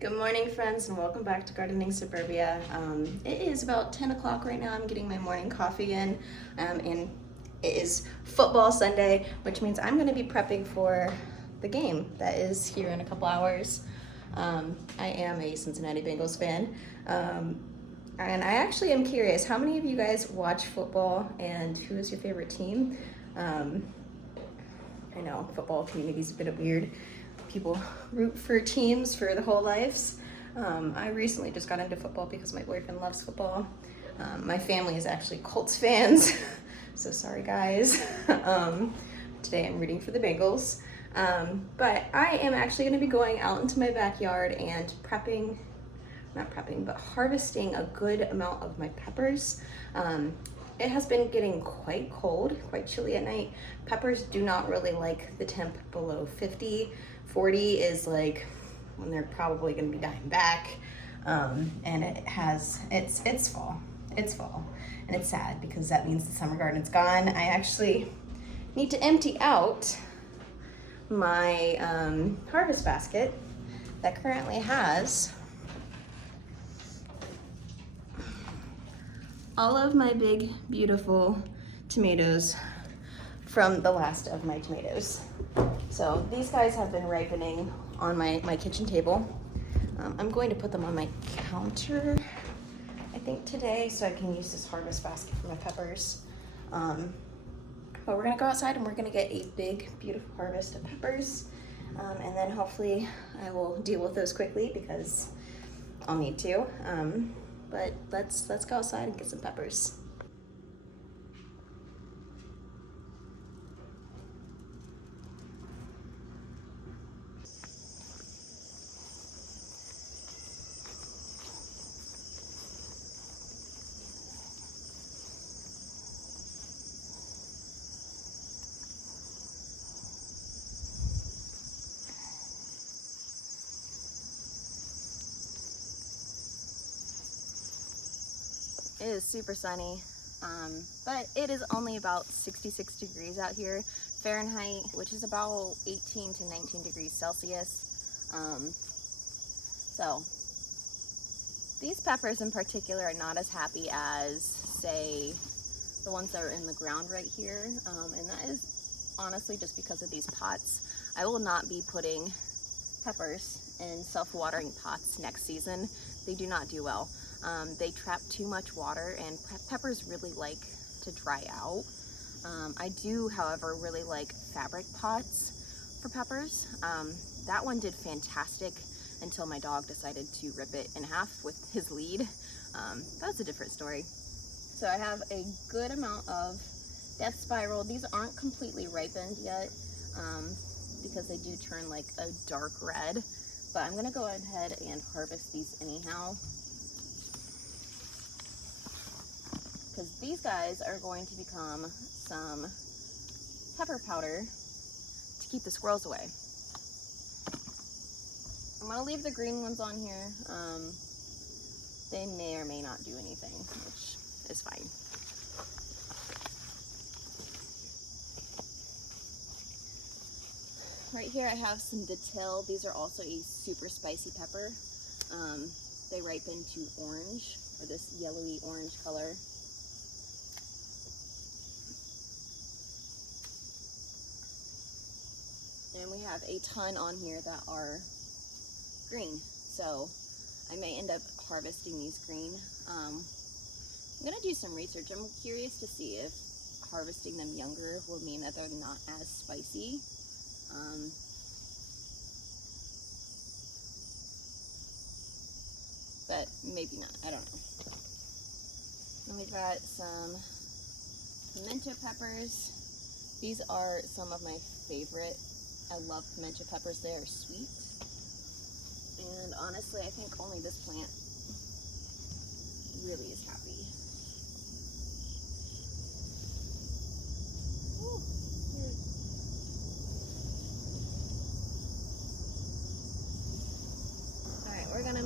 Good morning, friends, and welcome back to Gardening Suburbia. It is about 10 o'clock right now. I'm getting my morning coffee in, and it is football Sunday, which means I'm going to be prepping for the game that is here in a couple hours. I am a Cincinnati Bengals fan, and I actually am curious, how many of you guys watch football, and who is your favorite team? I know football community's a bit weird. People root for teams for their whole lives. I recently just got into football because my boyfriend loves football. My family is actually Colts fans, so sorry guys. Today I'm rooting for the Bengals. But I am actually gonna be going out into my backyard and harvesting a good amount of my peppers. It has been getting quite cold, quite chilly at night. Peppers do not really like the temp below 50. 40 is like when they're probably gonna be dying back. And it's fall. It's fall. And it's sad because that means the summer garden's gone. I actually need to empty out my harvest basket that currently has all of my big, beautiful tomatoes from the last of my tomatoes. So these guys have been ripening on my kitchen table. I'm going to put them on my counter, I think today, so I can use this harvest basket for my peppers. But we're gonna go outside and we're gonna get a big, beautiful harvest of peppers. And then hopefully I will deal with those quickly because I'll need to. But let's go outside and get some peppers. It is super sunny, but it is only about 66 degrees out here Fahrenheit, which is about 18 to 19 degrees Celsius. So these peppers in particular are not as happy as, say, the ones that are in the ground right here, and that is honestly just because of these pots. I will not be putting peppers in self-watering pots next season. They do not do well. They trap too much water, and peppers really like to dry out. I do, however, really like fabric pots for peppers. That one did fantastic until my dog decided to rip it in half with his lead. That's a different story. So I have a good amount of Death Spiral. These aren't completely ripened yet because they do turn like a dark red, but I'm gonna go ahead and harvest these anyhow, because these guys are going to become some pepper powder to keep the squirrels away. I'm gonna leave the green ones on here. They may or may not do anything, which is fine. Right here I have some Ditil. These are also a super spicy pepper. They ripen to orange, or this yellowy orange color. And we have a ton on here that are green, so I may end up harvesting these green. I'm gonna do some research. I'm curious to see if harvesting them younger will mean that they're not as spicy. But maybe not, I don't know. Then we've got some pimento peppers. These are some of my favorite. I love pimento peppers, they are sweet. And honestly, I think only this plant really is happy. Ooh, all right, we're gonna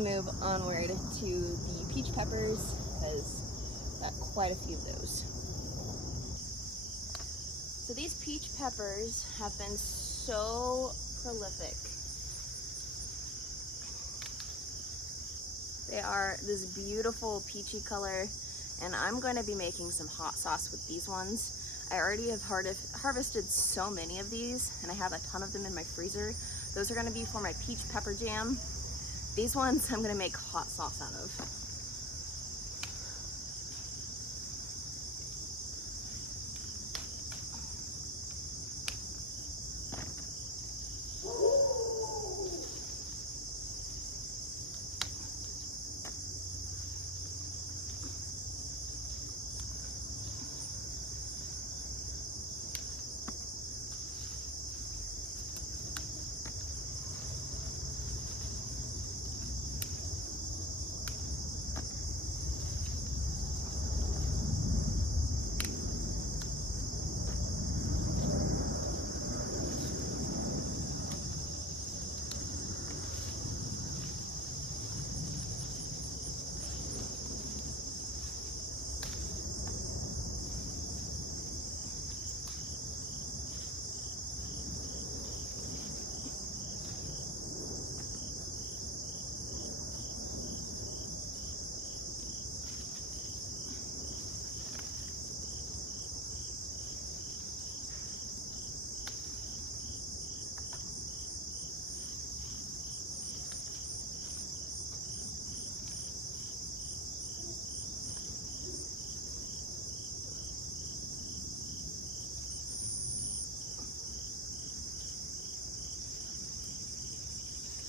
move onward to the peach peppers because got quite a few of those. So these peach peppers have been so prolific They are this beautiful peachy color, and I'm going to be making some hot sauce with these ones. I already have harvested so many of these, and I have a ton of them in my freezer. Those are going to be for my peach pepper jam. These ones I'm going to make hot sauce out of.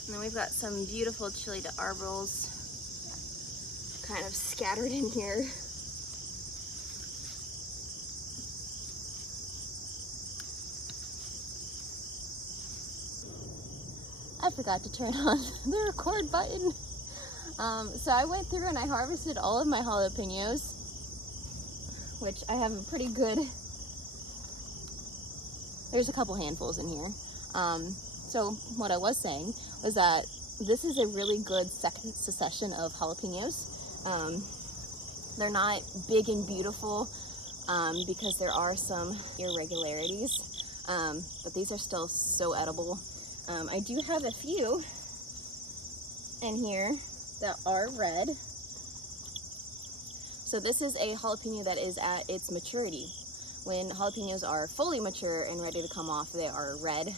And then we've got some beautiful chili de arbors kind of scattered in here. I forgot to turn on the record button. So I went through and I harvested all of my jalapenos, which I have a pretty good, there's a couple handfuls in here. So what I was saying was that this is a really good second succession of jalapenos. They're not big and beautiful because there are some irregularities, but these are still so edible. I do have a few in here that are red. So this is a jalapeno that is at its maturity. When jalapenos are fully mature and ready to come off, they are red.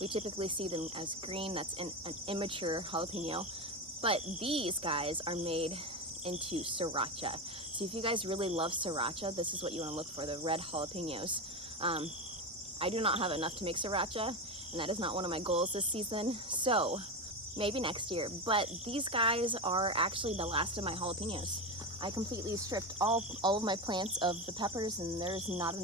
We typically see them as green. That's an immature jalapeno. But these guys are made into sriracha. So if you guys really love sriracha, this is what you want to look for, the red jalapenos. I do not have enough to make sriracha, and that is not one of my goals this season. So maybe next year. But these guys are actually the last of my jalapenos. I completely stripped all of my plants of the peppers, and there's not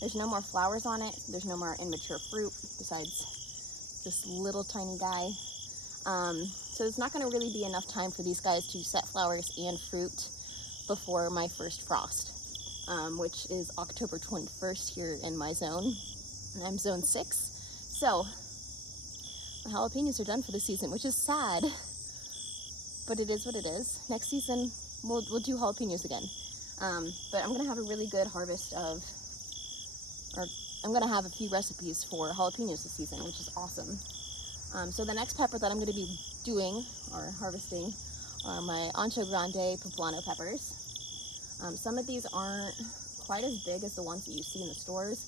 there's no more flowers on it. There's no more immature fruit besides this little tiny guy. So it's not going to really be enough time for these guys to set flowers and fruit before my first frost, which is October 21st here in my zone, and I'm zone 6. So my jalapenos are done for the season, which is sad, but it is what it is. Next season we'll do jalapenos again. But I'm gonna have a really good harvest of, or I'm gonna have a few recipes for jalapenos this season, which is awesome. So the next pepper that I'm gonna be doing or harvesting are my Ancho Grande poblano peppers. Some of these aren't quite as big as the ones that you see in the stores.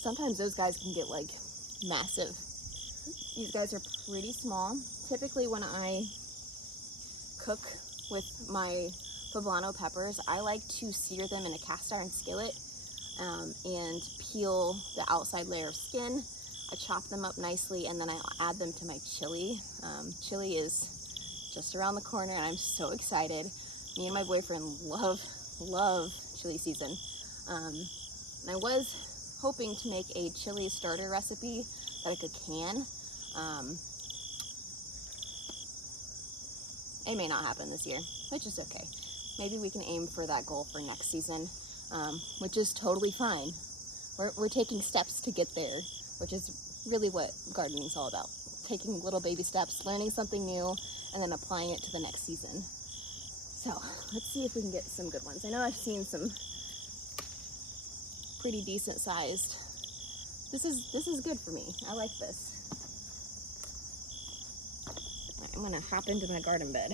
Sometimes those guys can get like massive. These guys are pretty small. Typically when I cook with my poblano peppers, I like to sear them in a cast iron skillet and peel the outside layer of skin. I chop them up nicely, and then I add them to my chili. Chili is just around the corner, and I'm so excited. Me and my boyfriend love chili season. And I was hoping to make a chili starter recipe that I could can. It may not happen this year, which is okay. Maybe we can aim for that goal for next season, which is totally fine. We're taking steps to get there, which is really what gardening is all about. Taking little baby steps, learning something new, and then applying it to the next season. So let's see if we can get some good ones. I know I've seen some pretty decent sized. This is good for me. I like this. All right, I'm gonna hop into my garden bed.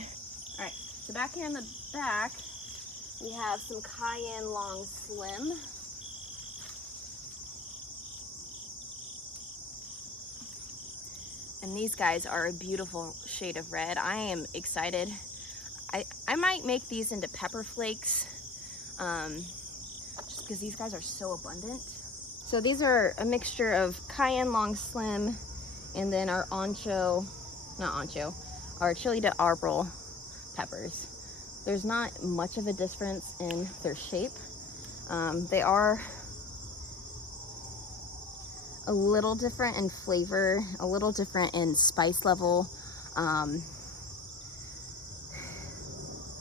All right, so back here in the back, we have some cayenne long slim. And these guys are a beautiful shade of red. I am excited. I might make these into pepper flakes, just because these guys are so abundant. So these are a mixture of cayenne long slim and then our our chili de arbol peppers. There's not much of a difference in their shape. They are a little different in flavor, a little different in spice level.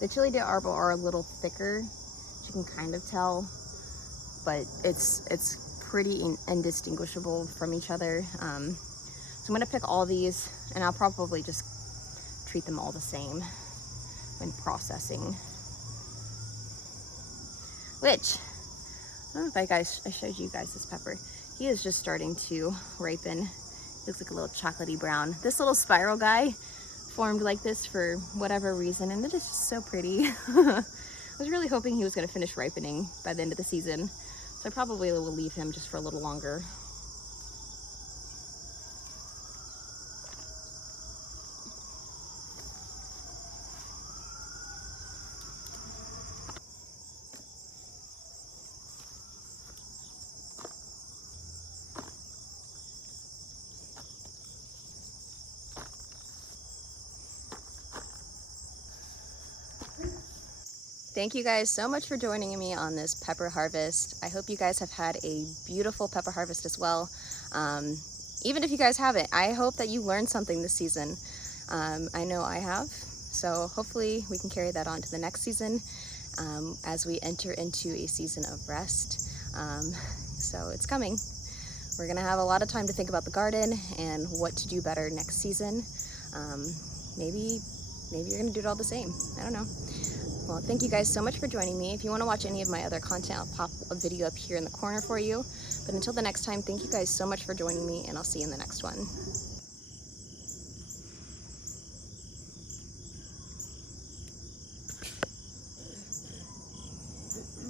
The chili de arbol are a little thicker, you can kind of tell, but it's pretty indistinguishable from each other. So I'm gonna pick all these, and I'll probably just treat them all the same when processing. Which, I don't know if I showed you guys this pepper. He is just starting to ripen. He looks like a little chocolatey brown. This little spiral guy formed like this for whatever reason, and it is just so pretty. I was really hoping he was going to finish ripening by the end of the season, so I probably will leave him just for a little longer. Thank you guys so much for joining me on this pepper harvest. I hope you guys have had a beautiful pepper harvest as well. Even if you guys haven't, I hope that you learned something this season. I know I have, so hopefully we can carry that on to the next season as we enter into a season of rest. So it's coming. We're gonna have a lot of time to think about the garden and what to do better next season. Maybe you're gonna do it all the same. I don't know. Well, thank you guys so much for joining me. If you want to watch any of my other content, I'll pop a video up here in the corner for you. But until the next time, thank you guys so much for joining me, and I'll see you in the next one.